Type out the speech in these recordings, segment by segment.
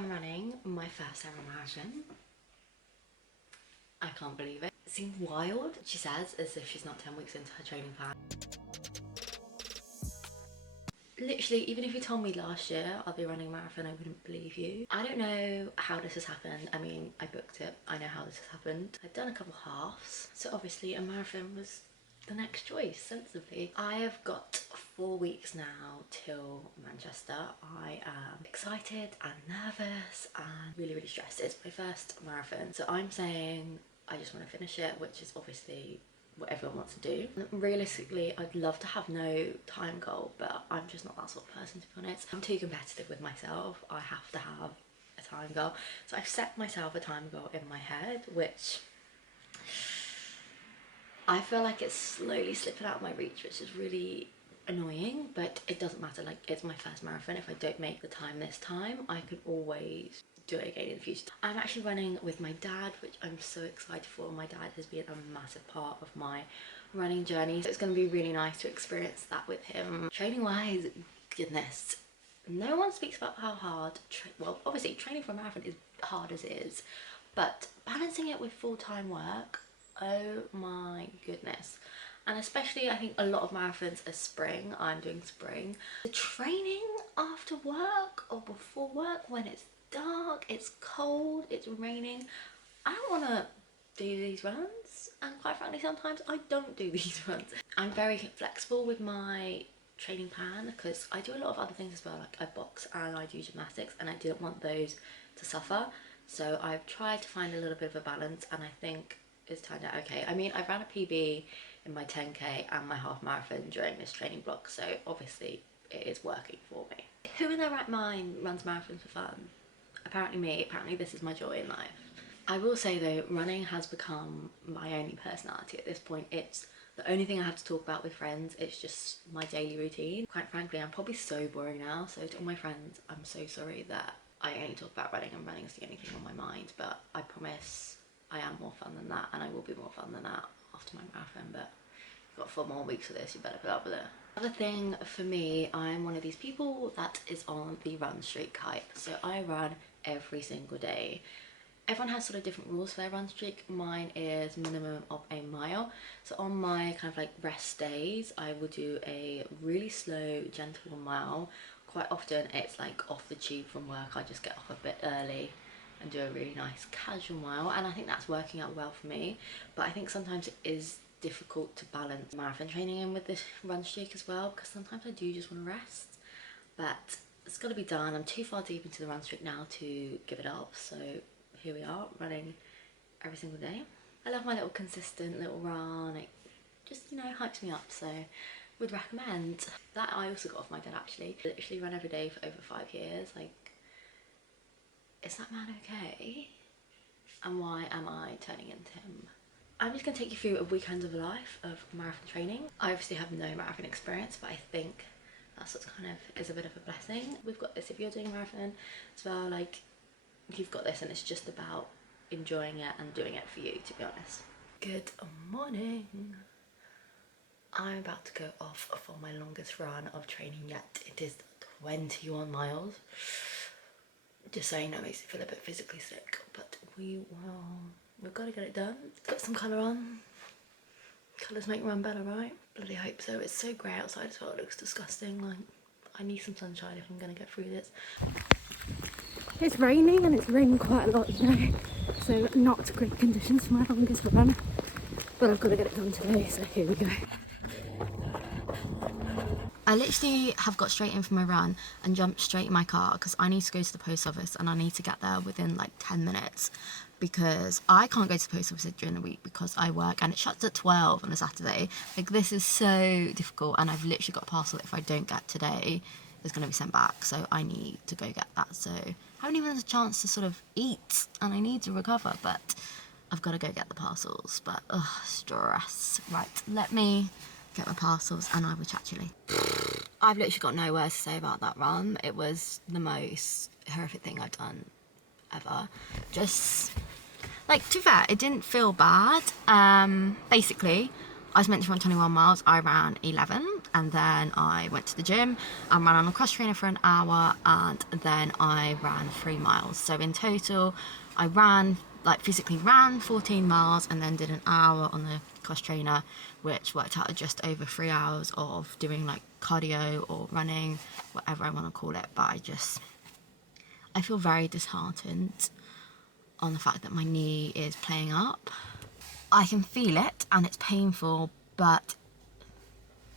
am running my first ever marathon. I can't believe it. It seems wild, she says, as if she's not 10 weeks into her training plan. Literally, even if you told me last year I'll be running a marathon, I wouldn't believe you. I don't know how this has happened. I mean, I booked it. I know how this has happened. I've done a couple halves, so obviously a marathon was the next choice, sensibly. I have got 4 weeks now till Manchester. I am excited and nervous and really, really stressed. It's my first marathon, so I'm saying I just want to finish it, which is obviously what everyone wants to do. Realistically, I'd love to have no time goal, but I'm just not that sort of person, to be honest. I'm too competitive with myself. I have to have a time goal. So I've set myself a time goal in my head, which I feel like it's slowly slipping out of my reach, which is really annoying, but it doesn't matter. Like, it's my first marathon. If I don't make the time this time, I could always do it again in the future. I'm actually running with my dad, which I'm so excited for. My dad has been a massive part of my running journey, so it's going to be really nice to experience that with him. Training wise, goodness, no one speaks about how hard well, obviously training for a marathon is hard as it is, but balancing it with full-time work, oh my goodness. And especially, I think a lot of marathons are spring. I'm doing spring. The training after work or before work, when it's dark, it's cold, it's raining, I don't want to do these runs, and quite frankly sometimes I don't do these runs. I'm very flexible with my training plan because I do a lot of other things as well. Like, I box and I do gymnastics, and I didn't want those to suffer, so I've tried to find a little bit of a balance, and I think it's turned out okay. I mean, I ran a PB in my 10k and my half marathon during this training block, so obviously it is working for me. Who in their right mind runs marathons for fun? Apparently me. Apparently this is my joy in life. I will say though, running has become my only personality at this point. It's the only thing I have to talk about with friends. It's just my daily routine. Quite frankly, I'm probably so boring now, so to all my friends, I'm so sorry that I only talk about running, and running is the only thing on my mind, but I promise I am more fun than that, and I will be more fun than that after my marathon. But you've got 4 more weeks of this, you better put up with it. Another thing for me, I'm one of these people that is on the run streak hype. So I run every single day. Everyone has sort of different rules for their run streak. Mine is minimum of a mile. So on my kind of like rest days, I will do a really slow, gentle mile. Quite often it's like off the tube from work. I just get off a bit early and do a really nice casual mile, and I think that's working out well for me. But I think sometimes it is difficult to balance marathon training in with this run streak as well, because sometimes I do just want to rest, but it's got to be done. I'm too far deep into the run streak now to give it up, so here we are, running every single day. I love my little consistent little run. It just, you know, hypes me up, so would recommend. That I also got off my dad actually. I literally run every day for over 5 years. Like, is that man okay? And why am I turning into him? I'm just going to take you through a weekend of life of marathon training. I obviously have no marathon experience, but I think that's what kind of is a bit of a blessing. We've got this, if you're doing a marathon as well, like, you've got this, and it's just about enjoying it and doing it for you, to be honest. Good morning. I'm about to go off for my longest run of training yet. It is 21 miles. Just saying that makes me feel a bit physically sick, but we've got to get it done. Got some colour on. Colours make run better, right? Bloody hope so. It's so grey outside as well, it looks disgusting. Like, I need some sunshine if I'm going to get through this. It's raining, and it's raining quite a lot today, so not great conditions for my longest run, but I've got to get it done today, so here we go. I literally have got straight in for my run and jumped straight in my car because I need to go to the post office, and I need to get there within like 10 minutes because I can't go to the post office during the week because I work and it shuts at 12 on a Saturday. Like, this is so difficult, and I've literally got a parcel that if I don't get today, it's going to be sent back, so I need to go get that. So I haven't even had a chance to sort of eat, and I need to recover, but I've got to go get the parcels. But stress. Right, let me get my parcels and I will chat to you later. I've literally got no words to say about that run. It was the most horrific thing I've done ever. Just, like, to be fair, it didn't feel bad. Basically, I was meant to run 21 miles, I ran 11, and then I went to the gym and ran on a cross trainer for an hour, and then I ran 3 miles. So in total I ran, like physically ran 14 miles and then did an hour on the cross trainer, which worked out at just over 3 hours of doing like cardio or running, whatever I want to call it. But I feel very disheartened on the fact that my knee is playing up. I can feel it and it's painful, but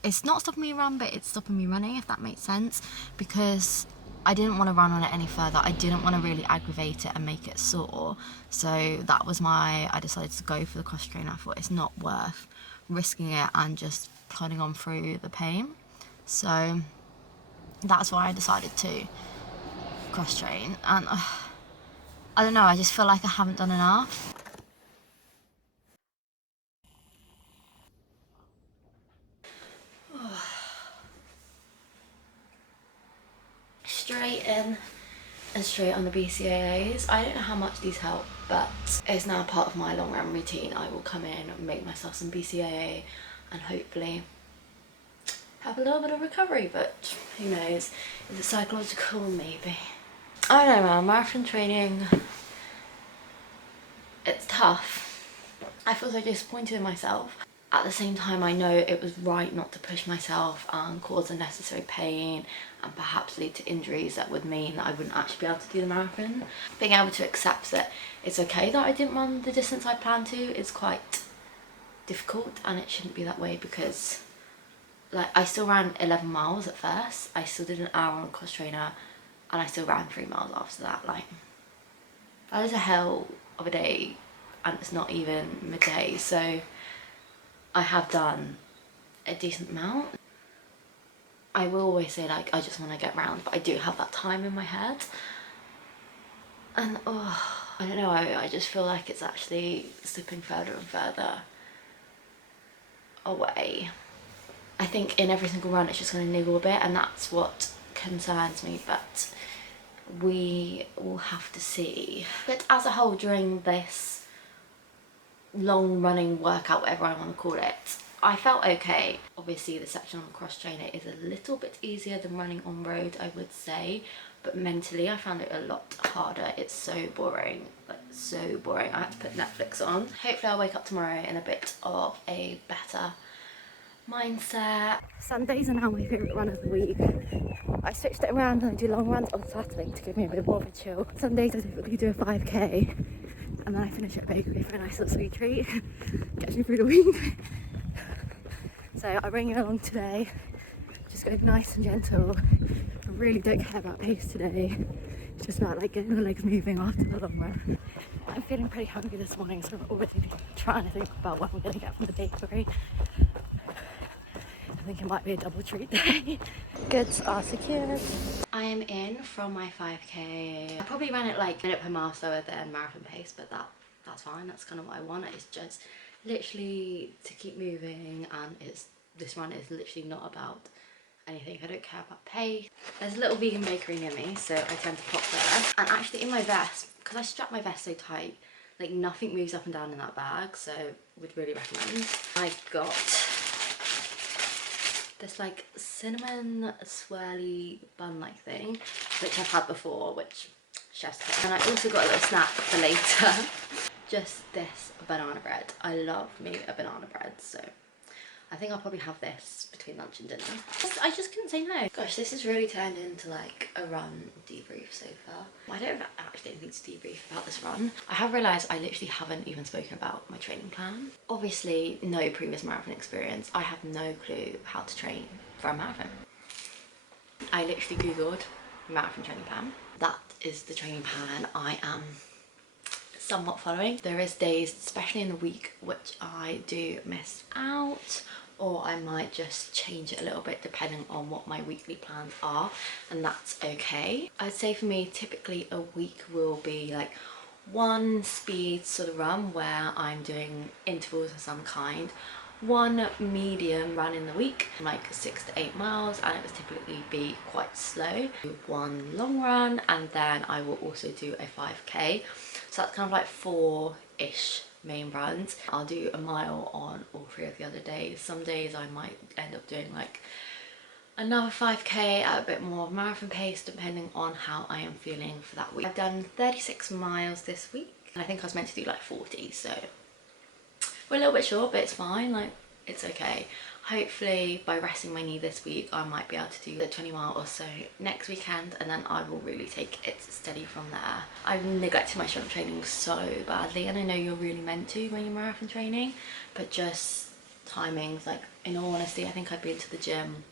it's not stopping me run, but it's stopping me running, if that makes sense, because I didn't want to run on it any further. I didn't want to really aggravate it and make it sore. So that was I decided to go for the cross trainer. I thought it's not worth risking it and just plodding on through the pain. So that's why I decided to cross train. And I don't know, I just feel like I haven't done enough. Straight in and straight on the BCAAs. I don't know how much these help, but it's now part of my long run routine. I will come in and make myself some BCAA and hopefully have a little bit of recovery, but who knows? Is it psychological? Maybe. I don't know, man. Marathon training, it's tough. I feel so disappointed in myself. At the same time, I know it was right not to push myself and cause unnecessary pain and perhaps lead to injuries that would mean that I wouldn't actually be able to do the marathon. Being able to accept that it's okay that I didn't run the distance I planned to is quite difficult, and it shouldn't be that way, because like I still ran 11 miles at first, I still did an hour on a cross trainer, and I still ran 3 miles after that. Like, that is a hell of a day, and it's not even midday, so I have done a decent amount. I will always say, like, I just want to get round, but I do have that time in my head. And I don't know, I just feel like it's actually slipping further and further away. I think in every single run it's just going to niggle a bit, and that's what concerns me, but we will have to see. But as a whole, during this long running workout, whatever I want to call it, I felt okay. Obviously the section on the cross trainer is a little bit easier than running on road, I would say, but mentally I found it a lot harder. It's so boring, like so boring. I had to put Netflix on. Hopefully I'll wake up tomorrow in a bit of a better mindset. Sundays are now my favourite run of the week. I switched it around and I do long runs on Saturday to give me a bit more of a chill. Sundays I typically do a 5k and then I finish at a bakery for a nice little sweet treat. Gets me through the week. So I bring you along today, just going nice and gentle. I really don't care about pace today. It's just about like getting the legs moving after the long run. I'm feeling pretty hungry this morning, so I'm already trying to think about what I'm going to get from the bakery. I think it might be a double treat day. Goods are secured. I am in from my 5k. I probably ran it like a minute per mile slower than marathon pace, but that's fine. That's kind of what I want. It's just literally to keep moving, and this run is literally not about anything. I don't care about pace. There's a little vegan bakery near me, so I tend to pop there. And actually in my vest, because I strap my vest so tight, like nothing moves up and down in that bag, so would really recommend. I got this like cinnamon swirly bun like thing, which I've had before, which chef's kiss. And I also got a little snack for later. Just this banana bread. I love me a banana bread, so I think I'll probably have this between lunch and dinner. I just couldn't say no. Gosh, this has really turned into like a run debrief so far. I don't have actually anything to debrief about this run. I have realised I literally haven't even spoken about my training plan. Obviously, no previous marathon experience. I have no clue how to train for a marathon. I literally googled marathon training plan. That is the training plan I am somewhat following. There is days, especially in the week, which I do miss out, or I might just change it a little bit depending on what my weekly plans are, and that's okay. I'd say for me, typically a week will be like one speed sort of run where I'm doing intervals of some kind, one medium run in the week, like 6 to 8 miles, and it would typically be quite slow. One long run, and then I will also do a 5k. So that's kind of like 4-ish main runs. I'll do a mile on all 3 of the other days. Some days I might end up doing like another 5k at a bit more marathon pace depending on how I am feeling for that week. I've done 36 miles this week and I think I was meant to do like 40, so we're a little bit short, but it's fine, like it's okay. Hopefully by resting my knee this week I might be able to do the 20 mile or so next weekend, and then I will really take it steady from there. I've neglected my strength training so badly, and I know you're really meant to when you're marathon training, but just timings, like in all honesty I think I've been to the gym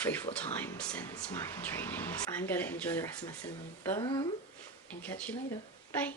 3-4 times since marathon training. I'm gonna enjoy the rest of my cinnamon bun and catch you later. Bye.